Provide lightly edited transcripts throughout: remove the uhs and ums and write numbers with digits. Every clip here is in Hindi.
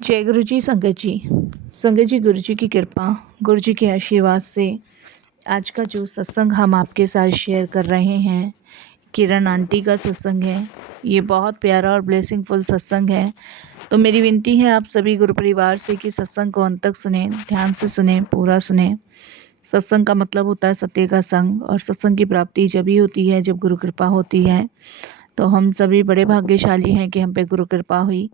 जय गुरु जी संगत जी। संगत जी, गुरु जी की कृपा, गुरु जी के आशीर्वाद से आज का जो सत्संग हम आपके साथ शेयर कर रहे हैं, किरण आंटी का सत्संग है। ये बहुत प्यारा और ब्लेसिंगफुल सत्संग है। तो मेरी विनती है आप सभी गुरु परिवार से कि सत्संग को अंत तक सुने, ध्यान से सुने, पूरा सुने। सत्संग का मतलब होता है सत्य का संग, और सत्संग की प्राप्ति जब ही होती है जब गुरु कृपा होती है। तो हम सभी बड़े भाग्यशाली हैं कि हम पे गुरु कृपा हुई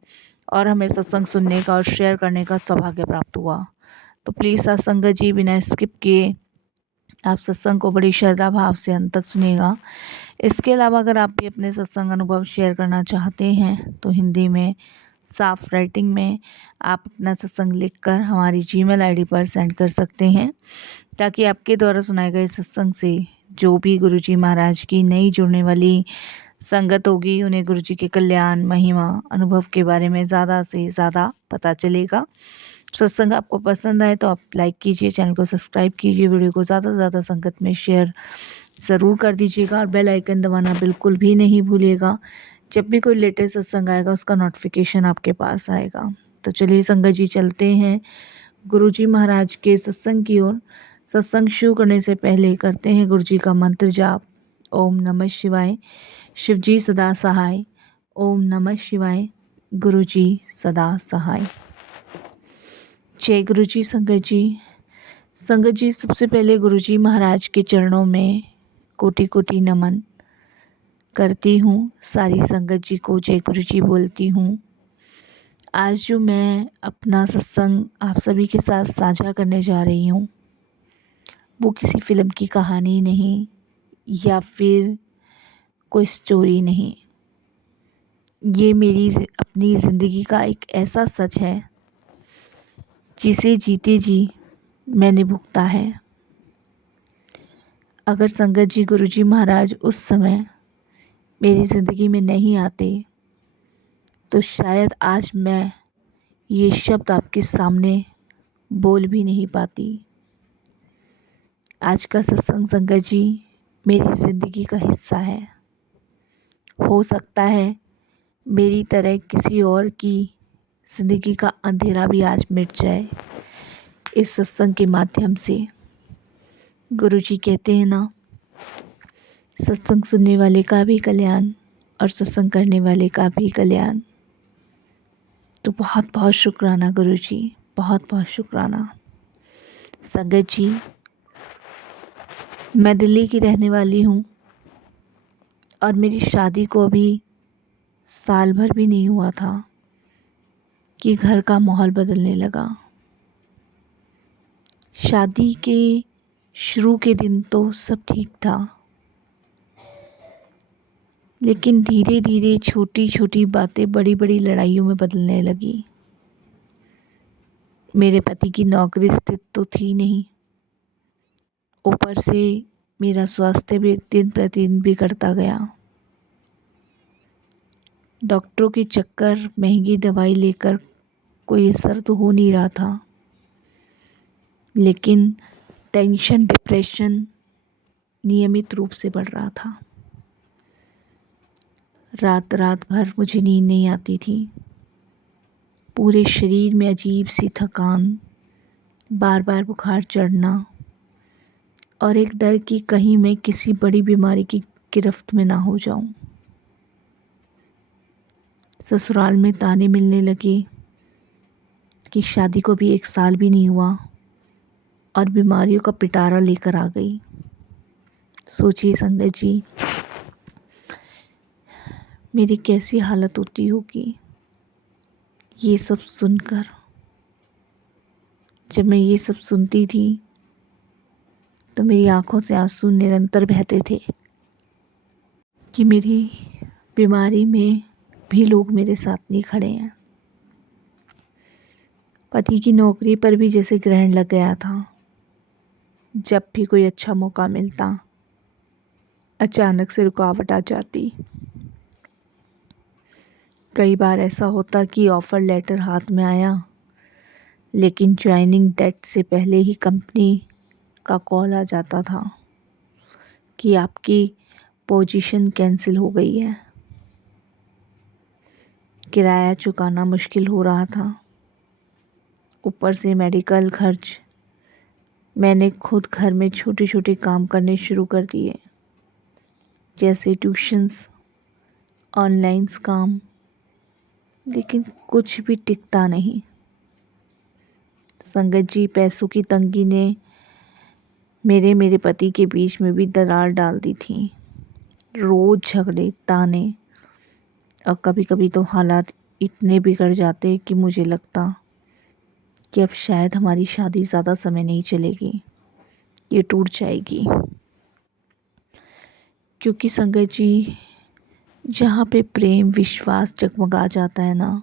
और हमें सत्संग सुनने का और शेयर करने का सौभाग्य प्राप्त हुआ। तो प्लीज़ सत्संगत जी, बिना स्किप किए आप सत्संग को बड़ी श्रद्धा भाव से अंत तक सुनिएगा। इसके अलावा अगर आप भी अपने सत्संग अनुभव शेयर करना चाहते हैं तो हिंदी में साफ राइटिंग में आप अपना सत्संग लिखकर हमारी जीमेल आईडी पर सेंड कर सकते हैं, ताकि आपके द्वारा सुनाए गए सत्संग से जो भी गुरुजी महाराज की नई जुड़ने वाली संगत होगी उन्हें गुरु जी के कल्याण, महिमा, अनुभव के बारे में ज़्यादा से ज़्यादा पता चलेगा। सत्संग आपको पसंद आए तो आप लाइक कीजिए, चैनल को सब्सक्राइब कीजिए, वीडियो को ज़्यादा से ज़्यादा संगत में शेयर ज़रूर कर दीजिएगा और बेल आइकन दबाना बिल्कुल भी नहीं भूलिएगा। जब भी कोई लेटेस्ट सत्संग आएगा उसका नोटिफिकेशन आपके पास आएगा। तो चलिए संगत जी, चलते हैं गुरु जी महाराज के सत्संग की ओर। सत्संग शुरू करने से पहले करते हैं गुरु जी का मंत्र जाप। ओम नमः शिवाय। शिवजी सदा सहाय। ओम नमः शिवाय। गुरु जी सदा सहाय। जय गुरु जी संगत जी। संगत जी, सबसे पहले गुरु जी महाराज के चरणों में कोटि कोटि नमन करती हूँ। सारी संगत जी को जय गुरु जी बोलती हूँ। आज जो मैं अपना सत्संग आप सभी के साथ साझा करने जा रही हूँ वो किसी फिल्म की कहानी नहीं या फिर कोई स्टोरी नहीं। ये मेरी अपनी ज़िंदगी का एक ऐसा सच है जिसे जीते जी मैंने भुगता है। अगर संगत जी गुरुजी महाराज उस समय मेरी ज़िंदगी में नहीं आते तो शायद आज मैं ये शब्द आपके सामने बोल भी नहीं पाती। आज का सत्संग संगत जी मेरी ज़िंदगी का हिस्सा है। हो सकता है मेरी तरह किसी और की ज़िंदगी का अंधेरा भी आज मिट जाए इस सत्संग के माध्यम से। गुरुजी कहते हैं ना, सत्संग सुनने वाले का भी कल्याण और सत्संग करने वाले का भी कल्याण। तो बहुत बहुत शुक्राना गुरुजी, बहुत बहुत शुक्राना। संगत जी, मैं दिल्ली की रहने वाली हूँ और मेरी शादी को अभी साल भर भी नहीं हुआ था कि घर का माहौल बदलने लगा। शादी के शुरू के दिन तो सब ठीक था, लेकिन धीरे धीरे छोटी छोटी बातें बड़ी बड़ी लड़ाइयों में बदलने लगी। मेरे पति की नौकरी स्थिर तो थी नहीं, ऊपर से मेरा स्वास्थ्य भी दिन प्रतिदिन बिगड़ता गया। डॉक्टरों के चक्कर, महंगी दवाई लेकर कोई असर तो हो नहीं रहा था, लेकिन टेंशन, डिप्रेशन नियमित रूप से बढ़ रहा था। रात रात भर मुझे नींद नहीं आती थी। पूरे शरीर में अजीब सी थकान, बार बार बुखार चढ़ना और एक डर कि कहीं मैं किसी बड़ी बीमारी की गिरफ्त में ना हो जाऊं। ससुराल में ताने मिलने लगे कि शादी को भी 1 साल भी नहीं हुआ और बीमारियों का पिटारा लेकर आ गई। सोचिए संगत जी, मेरी कैसी हालत होती होगी ये सब सुनकर। जब मैं ये सब सुनती थी तो मेरी आंखों से आंसू निरंतर बहते थे कि मेरी बीमारी में भी लोग मेरे साथ नहीं खड़े हैं। पति की नौकरी पर भी जैसे ग्रहण लग गया था। जब भी कोई अच्छा मौका मिलता अचानक से रुकावट आ जाती। कई बार ऐसा होता कि ऑफ़र लेटर हाथ में आया, लेकिन ज्वाइनिंग डेट से पहले ही कंपनी का कॉल आ जाता था कि आपकी पोजीशन कैंसिल हो गई है। किराया चुकाना मुश्किल हो रहा था। ऊपर से मेडिकल खर्च। मैंने खुद घर में छोटे छोटे काम करने शुरू कर दिए, जैसे ट्यूशन्स, ऑनलाइन काम, लेकिन कुछ भी टिकता नहीं। संगत जी, पैसों की तंगी ने मेरे पति के बीच में भी दरार डाल दी थी। रोज़ झगड़े, ताने, और कभी कभी तो हालात इतने बिगड़ जाते कि मुझे लगता कि अब शायद हमारी शादी ज़्यादा समय नहीं चलेगी, ये टूट जाएगी। क्योंकि संगत जी, जहाँ पे प्रेम विश्वास जगमगा जाता है ना,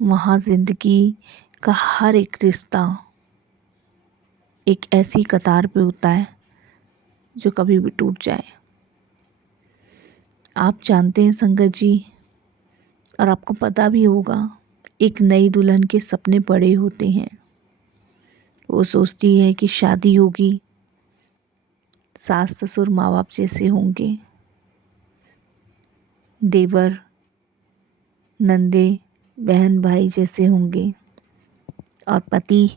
वहाँ ज़िंदगी का हर एक रिश्ता एक ऐसी कतार पे होता है जो कभी भी टूट जाए। आप जानते हैं संगत जी, और आपको पता भी होगा, एक नई दुल्हन के सपने बड़े होते हैं। वो सोचती है कि शादी होगी, सास ससुर माँ बाप जैसे होंगे, देवर नंदे बहन भाई जैसे होंगे, और पति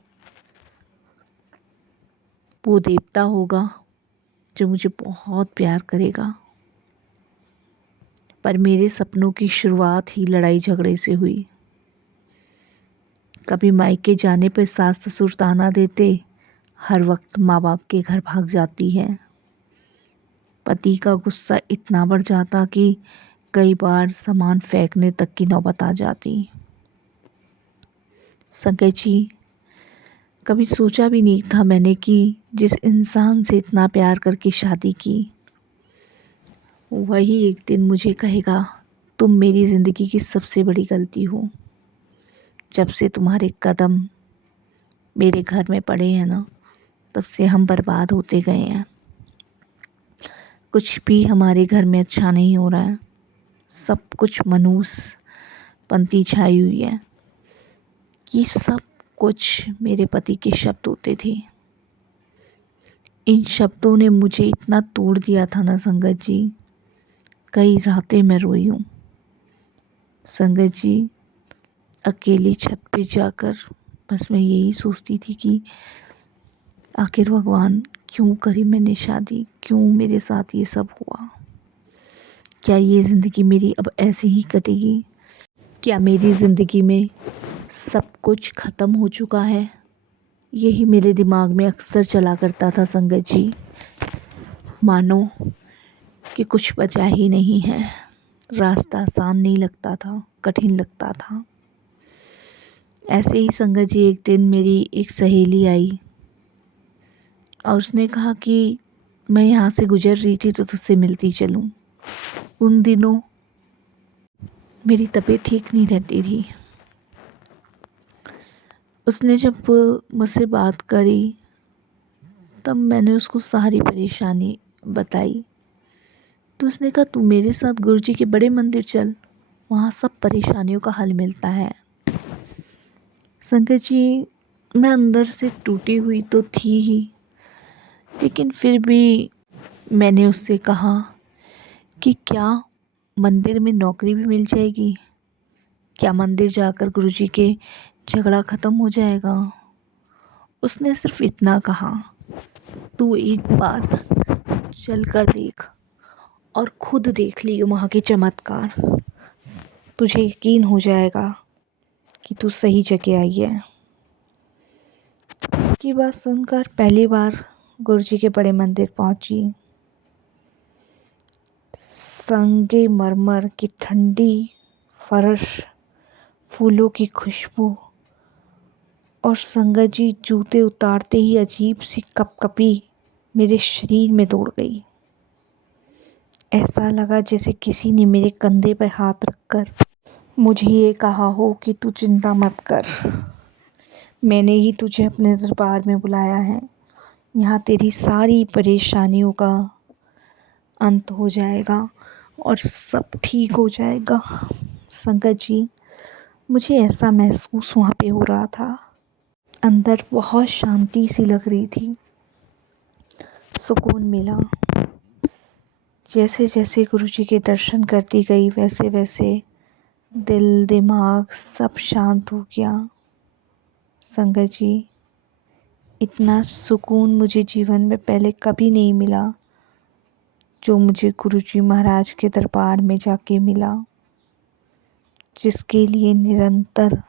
वो देवता होगा जो मुझे बहुत प्यार करेगा। पर मेरे सपनों की शुरुआत ही लड़ाई झगड़े से हुई। कभी मायके जाने पर सास ससुर ताना देते, हर वक्त माँ बाप के घर भाग जाती है। पति का गुस्सा इतना बढ़ जाता कि कई बार सामान फेंकने तक की नौबत आ जाती। संगत जी, कभी सोचा भी नहीं था मैंने कि जिस इंसान से इतना प्यार करके शादी की, वही एक दिन मुझे कहेगा, तुम मेरी ज़िंदगी की सबसे बड़ी गलती हो। जब से तुम्हारे कदम मेरे घर में पड़े हैं ना, तब से हम बर्बाद होते गए हैं। कुछ भी हमारे घर में अच्छा नहीं हो रहा है। सब कुछ मनहूसपंती छाई हुई है। ये सब कुछ मेरे पति के शब्द होते थे। इन शब्दों ने मुझे इतना तोड़ दिया था ना संगत जी, कई रातें मैं रोई हूँ। संगत जी, अकेली छत पे जाकर बस मैं यही सोचती थी कि आखिर भगवान क्यों करी मैंने शादी, क्यों मेरे साथ ये सब हुआ। क्या ये ज़िंदगी मेरी अब ऐसे ही कटेगी? क्या मेरी ज़िंदगी में सब कुछ ख़त्म हो चुका है? यही मेरे दिमाग में अक्सर चला करता था संगत जी। मानो कि कुछ बचा ही नहीं है। रास्ता आसान नहीं लगता था, कठिन लगता था। ऐसे ही संगत जी, एक दिन मेरी एक सहेली आई और उसने कहा कि मैं यहाँ से गुज़र रही थी तो तुझसे मिलती चलूँ। उन दिनों मेरी तबीयत ठीक नहीं रहती थी। उसने जब मुझसे बात करी, तब मैंने उसको सारी परेशानी बताई। तो उसने कहा, तू मेरे साथ गुरुजी के बड़े मंदिर चल, वहाँ सब परेशानियों का हल मिलता है। संगत जी, मैं अंदर से टूटी हुई तो थी ही, लेकिन फिर भी मैंने उससे कहा कि क्या मंदिर में नौकरी भी मिल जाएगी? क्या मंदिर जाकर गुरुजी के झगड़ा ख़त्म हो जाएगा? उसने सिर्फ इतना कहा, तू एक बार चल कर देख और खुद देख ली वहाँ के चमत्कार, तुझे यकीन हो जाएगा कि तू सही जगह आई है। उसकी बात सुनकर पहली बार गुरुजी के बड़े मंदिर पहुंची। संगे मरमर की ठंडी फर्श, फूलों की खुशबू, और संगत जी, जूते उतारते ही अजीब सी कपकपी मेरे शरीर में दौड़ गई। ऐसा लगा जैसे किसी ने मेरे कंधे पर हाथ रखकर मुझे ये कहा हो कि तू चिंता मत कर, मैंने ही तुझे अपने दरबार में बुलाया है। यहाँ तेरी सारी परेशानियों का अंत हो जाएगा और सब ठीक हो जाएगा। संगत जी, मुझे ऐसा महसूस वहाँ पे हो रहा था। अंदर बहुत शांति सी लग रही थी, सुकून मिला। जैसे जैसे गुरुजी के दर्शन करती गई, वैसे वैसे दिल दिमाग सब शांत हो गया। संगत जी, इतना सुकून मुझे जीवन में पहले कभी नहीं मिला जो मुझे गुरुजी महाराज के दरबार में जाके मिला, जिसके लिए निरंतर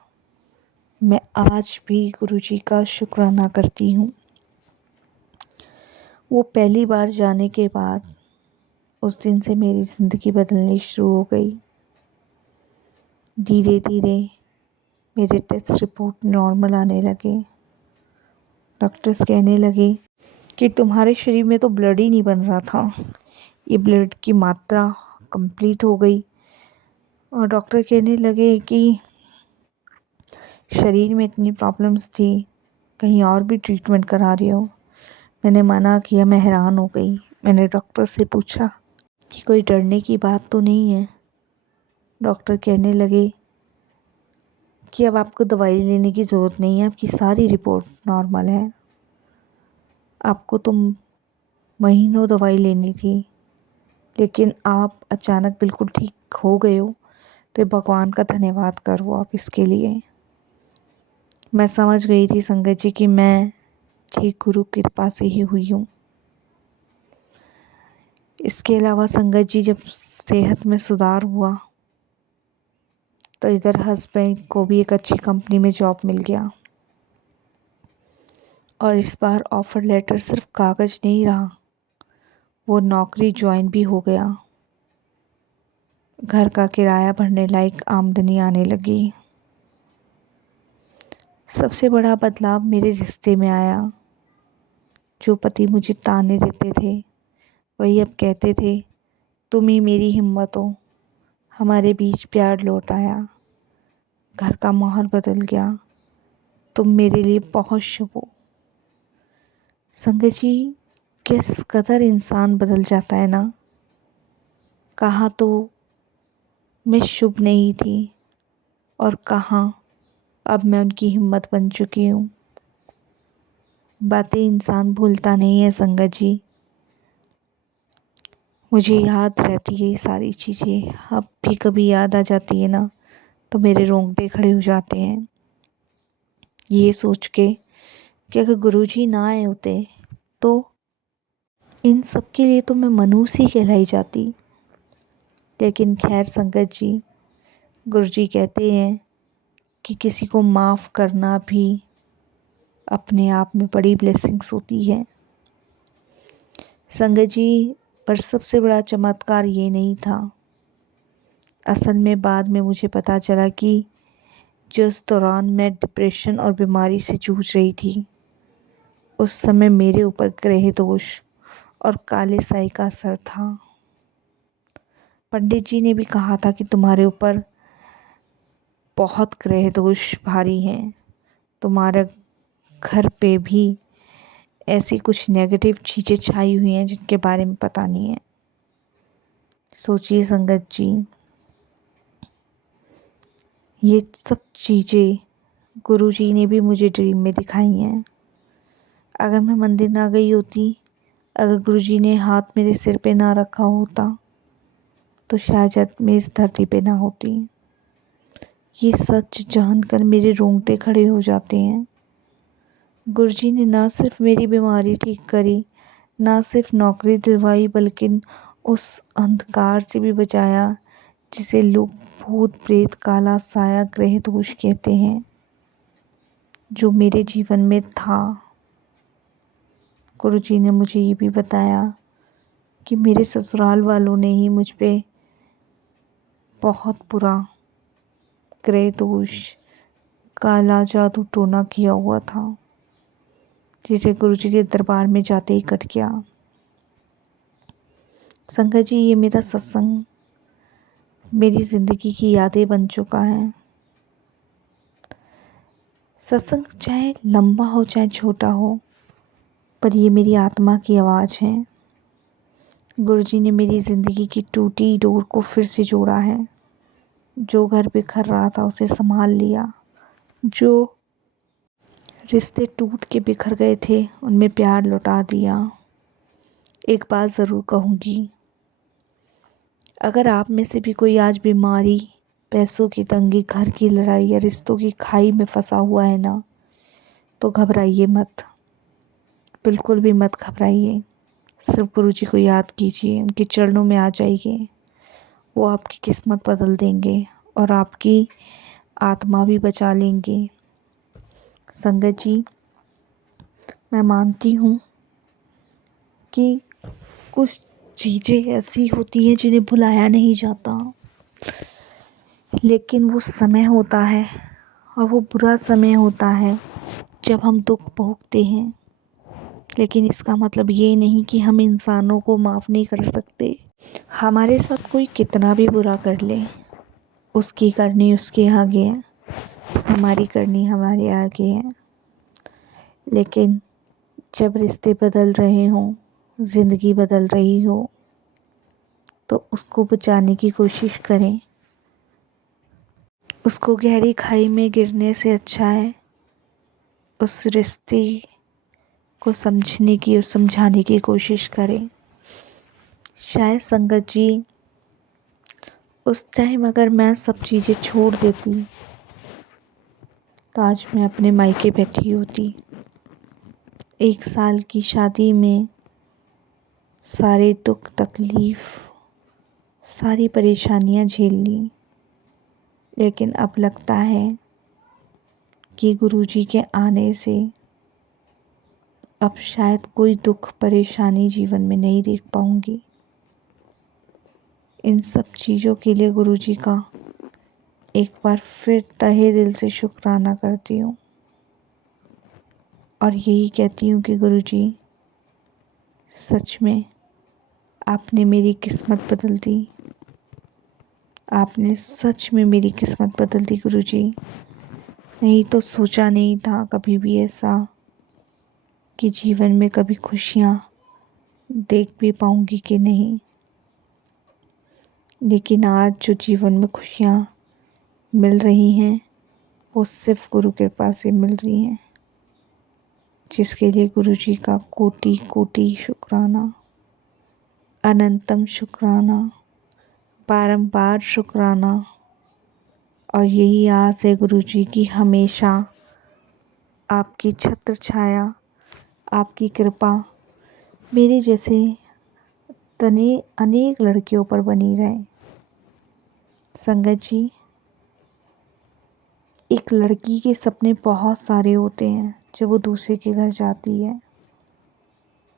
मैं आज भी गुरुजी का शुक्राना करती हूँ। वो पहली बार जाने के बाद उस दिन से मेरी ज़िंदगी बदलनी शुरू हो गई। धीरे धीरे मेरे टेस्ट रिपोर्ट नॉर्मल आने लगे। डॉक्टर्स कहने लगे कि तुम्हारे शरीर में तो ब्लड ही नहीं बन रहा था, ये ब्लड की मात्रा कंप्लीट हो गई। और डॉक्टर कहने लगे कि शरीर में इतनी प्रॉब्लम्स थी, कहीं और भी ट्रीटमेंट करा रही हो। मैंने मना किया, मैं हैरान हो गई। मैंने डॉक्टर से पूछा कि कोई डरने की बात तो नहीं है। डॉक्टर कहने लगे कि अब आपको दवाई लेने की ज़रूरत नहीं है, आपकी सारी रिपोर्ट नॉर्मल है। आपको तो महीनों दवाई लेनी थी, लेकिन आप अचानक बिल्कुल ठीक हो गए हो, तो भगवान का धन्यवाद करो आप इसके लिए। मैं समझ गई थी संगत जी कि मैं ठीक गुरु कृपा से ही हुई हूँ। इसके अलावा संगत जी, जब सेहत में सुधार हुआ तो इधर हस्बैंड को भी एक अच्छी कंपनी में जॉब मिल गया, और इस बार ऑफ़र लेटर सिर्फ कागज़ नहीं रहा, वो नौकरी ज्वाइन भी हो गया। घर का किराया भरने लायक आमदनी आने लगी। सबसे बड़ा बदलाव मेरे रिश्ते में आया। जो पति मुझे ताने देते थे, वही अब कहते थे तुम ही मेरी हिम्मत हो। हमारे बीच प्यार लौट आया, घर का माहौल बदल गया। तुम मेरे लिए बहुत शुभ हो। संगत जी, किस कदर इंसान बदल जाता है ना। कहाँ तो मैं शुभ नहीं थी, और कहाँ अब मैं उनकी हिम्मत बन चुकी हूँ। बातें इंसान भूलता नहीं है संगत जी। मुझे याद रहती है ये सारी चीज़ें, अब भी कभी याद आ जाती है ना तो मेरे रोंगटे खड़े हो जाते हैं, ये सोच के कि अगर गुरुजी ना आए होते तो इन सब के लिए तो मैं मनुष्य ही कहलाई जाती। लेकिन खैर संगत जी, गुरुजी कहते हैं कि किसी को माफ़ करना भी अपने आप में बड़ी ब्लेसिंग्स होती है। संगत जी, पर सबसे बड़ा चमत्कार ये नहीं था। असल में बाद में मुझे पता चला कि जिस दौरान मैं डिप्रेशन और बीमारी से जूझ रही थी, उस समय मेरे ऊपर ग्रह दोष और काले साई का असर था। पंडित जी ने भी कहा था कि तुम्हारे ऊपर बहुत ग्रह दोष भारी हैं, तुम्हारे घर पे भी ऐसी कुछ नेगेटिव चीज़ें छाई हुई हैं जिनके बारे में पता नहीं है। सोचिए संगत जी, ये सब चीज़ें गुरुजी ने भी मुझे ड्रीम में दिखाई हैं। अगर मैं मंदिर ना गई होती, अगर गुरुजी ने हाथ मेरे सिर पे ना रखा होता, तो शायद मैं इस धरती पे ना होती। ये सच जानकर मेरे रोंगटे खड़े हो जाते हैं। गुरुजी ने ना सिर्फ मेरी बीमारी ठीक करी, ना सिर्फ नौकरी दिलवाई, बल्कि उस अंधकार से भी बचाया जिसे लोग भूत प्रेत काला साया ग्रह दोष कहते हैं, जो मेरे जीवन में था। गुरुजी ने मुझे ये भी बताया कि मेरे ससुराल वालों ने ही मुझ पे बहुत बुरा ग्रह दोष काला जादू टोना किया हुआ था, जिसे गुरुजी के दरबार में जाते ही कट गया। संगत जी, ये मेरा सत्संग मेरी ज़िंदगी की यादें बन चुका है। सत्संग चाहे लंबा हो चाहे छोटा हो, पर ये मेरी आत्मा की आवाज़ है। गुरुजी ने मेरी ज़िंदगी की टूटी डोर को फिर से जोड़ा है। जो घर बिखर रहा था उसे संभाल लिया, जो रिश्ते टूट के बिखर गए थे उनमें प्यार लौटा दिया। एक बात ज़रूर कहूँगी, अगर आप में से भी कोई आज बीमारी, पैसों की तंगी, घर की लड़ाई या रिश्तों की खाई में फंसा हुआ है ना, तो घबराइए मत, बिल्कुल भी मत घबराइए। सिर्फ गुरुजी को याद कीजिए, उनके चरणों में आ जाइए। वो आपकी किस्मत बदल देंगे और आपकी आत्मा भी बचा लेंगे। संगत जी, मैं मानती हूँ कि कुछ चीज़ें ऐसी होती हैं जिन्हें भुलाया नहीं जाता, लेकिन वो समय होता है और वो बुरा समय होता है जब हम दुख भोगते हैं। लेकिन इसका मतलब ये नहीं कि हम इंसानों को माफ़ नहीं कर सकते। हमारे साथ कोई कितना भी बुरा कर ले, उसकी करनी उसके आगे है, हमारी करनी हमारे आगे है। लेकिन जब रिश्ते बदल रहे हों, ज़िंदगी बदल रही हो, तो उसको बचाने की कोशिश करें। उसको गहरी खाई में गिरने से अच्छा है उस रिश्ते को समझने की और समझाने की कोशिश करें। शायद संगत जी, उस टाइम अगर मैं सब चीज़ें छोड़ देती तो आज मैं अपने मायके बैठी होती। 1 साल की शादी में सारे दुख तकलीफ़, सारी परेशानियां झेल ली। लेकिन अब लगता है कि गुरुजी के आने से अब शायद कोई दुख परेशानी जीवन में नहीं देख पाऊँगी। इन सब चीज़ों के लिए गुरुजी का एक बार फिर तहे दिल से शुक्राना करती हूँ और यही कहती हूँ कि गुरुजी, सच में आपने मेरी किस्मत बदल दी। आपने सच में मेरी किस्मत बदल दी गुरुजी। नहीं तो सोचा नहीं था कभी भी ऐसा कि जीवन में कभी खुशियाँ देख भी पाऊँगी कि नहीं। लेकिन आज जो जीवन में खुशियाँ मिल रही हैं वो सिर्फ गुरु कृपा से मिल रही हैं, जिसके लिए गुरुजी का कोटि कोटि शुक्राना, अनंतम शुक्राना, बारंबार शुक्राना। और यही आस है गुरुजी की हमेशा आपकी छत्र छाया, आपकी कृपा मेरे जैसे तने अनेक लड़कियों पर बनी रहे। संगत जी, एक लड़की के सपने बहुत सारे होते हैं जब वो दूसरे के घर जाती है,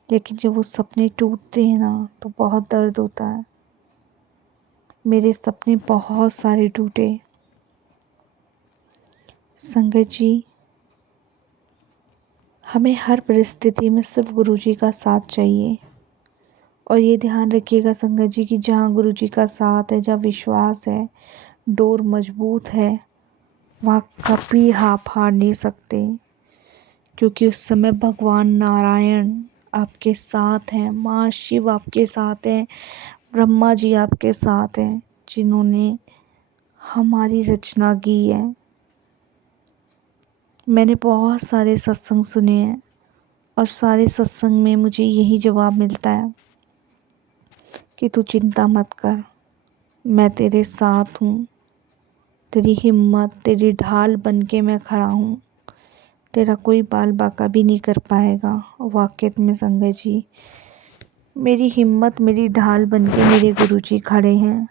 लेकिन जब वो सपने टूटते हैं ना तो बहुत दर्द होता है। मेरे सपने बहुत सारे टूटे। संगत जी, हमें हर परिस्थिति में सिर्फ गुरुजी का साथ चाहिए। और ये ध्यान रखिएगा संगत जी कि जहाँ गुरुजी का साथ है, जहाँ विश्वास है, डोर मजबूत है, वहाँ कभी आप हार नहीं सकते, क्योंकि उस समय भगवान नारायण आपके साथ हैं, माँ शिव आपके साथ हैं, ब्रह्मा जी आपके साथ हैं, जिन्होंने हमारी रचना की है। मैंने बहुत सारे सत्संग सुने हैं और सारे सत्संग में मुझे यही जवाब मिलता है कि तू चिंता मत कर, मैं तेरे साथ हूँ। तेरी हिम्मत, तेरी ढाल बन के मैं खड़ा हूँ। तेरा कोई बाल बाका भी नहीं कर पाएगा। वाक़ई में संगत जी, मेरी हिम्मत, मेरी ढाल बन के मेरे गुरुजी खड़े हैं,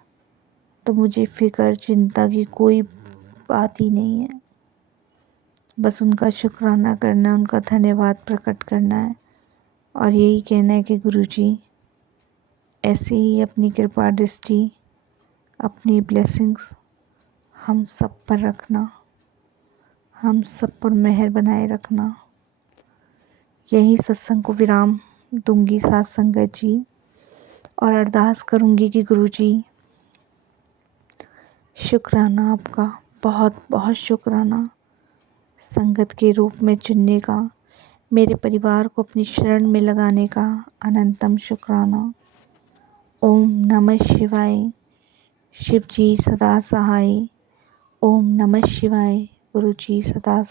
तो मुझे फ़िक्र चिंता की कोई बात ही नहीं है। बस उनका शुक्राना करना है, उनका धन्यवाद प्रकट करना है और यही कहना है कि गुरुजी ऐसे ही अपनी कृपा दृष्टि, अपनी ब्लेसिंग्स हम सब पर रखना, हम सब पर मेहर बनाए रखना। यही सत्संग को विराम दूंगी साथ संगत जी, और अरदास करूंगी कि गुरुजी शुक्राना आपका, बहुत बहुत शुक्राना संगत के रूप में चुनने का, मेरे परिवार को अपनी शरण में लगाने का अनंतम शुक्राना। ओम नमः शिवाय। शिव जी सदा सहाय। ओम नमः शिवाय। गुरु जी सदा